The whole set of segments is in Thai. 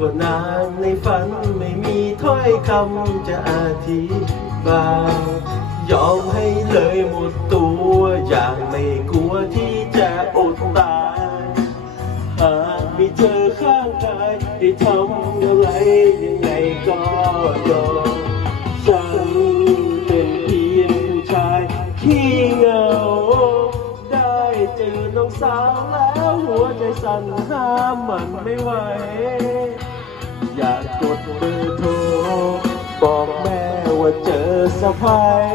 ก็นางในฝันไม่มีถ้อยคำจะอธิบาย ยอมให้เลยหมดตัวอย่างไม่กลัวที่จะอดตาย หากมีเธอข้างกายได้ทำอะไรยังไงก็ยอมฉันเป็นเพียงผู้ชายขี้เหงา เจอน้องสาวแล้วหัวใจสั่นห้ามมันไม่ไหว อยากกดเบอร์โทรบอกแม่ว่าเจอสะพาย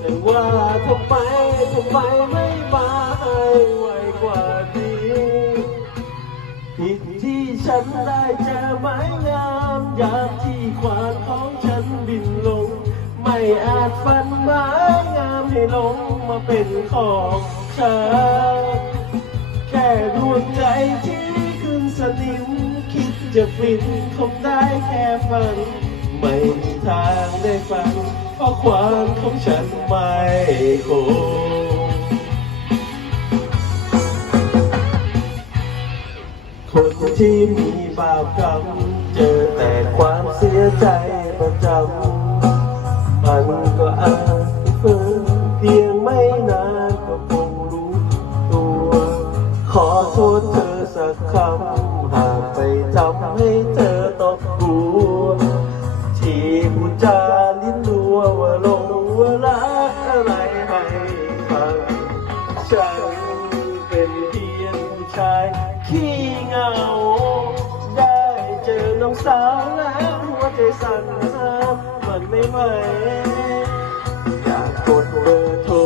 แต่ว่าทำไมทำไมไม่มาให้ไวกว่านี้ผิดที่ฉันได้เจอไม้งามยามที่ควานของฉันบินลง ไม่อาจฟันไม้งามให้ลงมาเป็นของ ฉันแค่ดวงใจที่ขึ้นสนิม คิดจะฟินคงได้แค่ฝัน ไม่มีทางได้ฟัง เพราะความของฉันไม่คงคนที่มีบาปกรรม เจอแต่ความเสียใจประจำมันก็ากไปทำให้เธอตกกลัวที่พูดจาลิ้นรัวว่าลงว่ารักอะไรให้ฟังฉันเป็นเพียงผู้ชาย ขี้เหงา ได้เจอน้องสาวแล้วหัวใจสั่นห้ามมันไม่ไหวอยากกดเบอร์โทร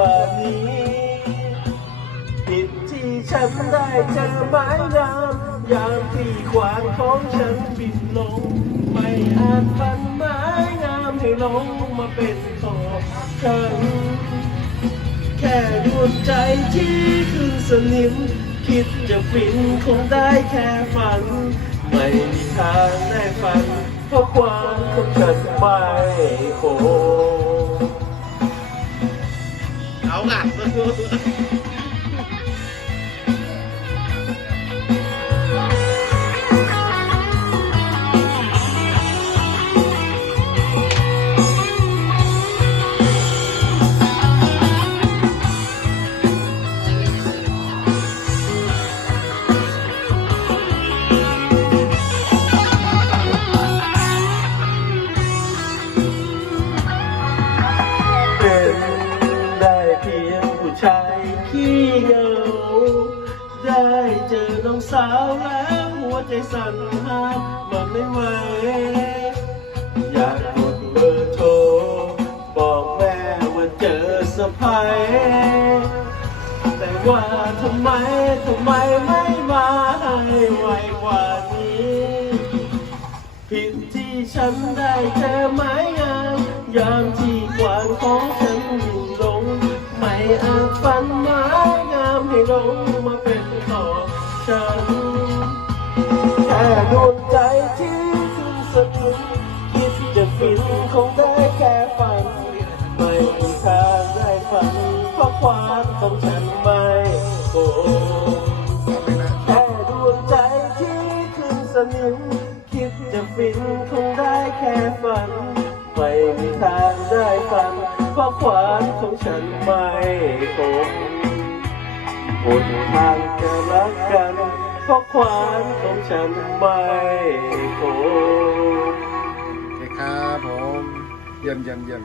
ว่านี้ผิดที่ฉันได้เจอไม้งามยามที่ขวานของฉันบินลง ไม่อาจฟันไม้งามให้ลงมาเป็นของฉันแค่ดวงใจที่คือสนิม คิดจะฟินคงได้แค่ฝัน ไม่มีทางได้ฝัน เพราะความของฉันไม่คง Oh, สาวแล้วหัวใจสั่นห้ามมันไม่ไหวอยากกดเบอร์โทรบอกแม่ว่าเจอสะพายแต่ว่าทำไมทำไมไม่มาให้ไวกว่านี้ผิดที่ฉันได้เจอไม้งามยามที่กวางของฉันอยู่ลง ไม่อาจฟันไม้งามให้ลงมาเป็นของ ฉันแค่ดวงใจที่คุณสะดุดคิดจะฟินคงได้แค่ฝัน ไม่มีทางได้ฝัน เพราะความของฉันไม่โกงแค่ดวงใจที่ขึ้นสนิมคิดจะฟินคงได้แค่ฝัน ไม่มีทางได้ฝัน เพราะความของฉันไม่คง หนทางจะรักกันเพราะความของฉันไม่คงโอเคครับผม เยี่ยมเยี่ยมเยี่ยม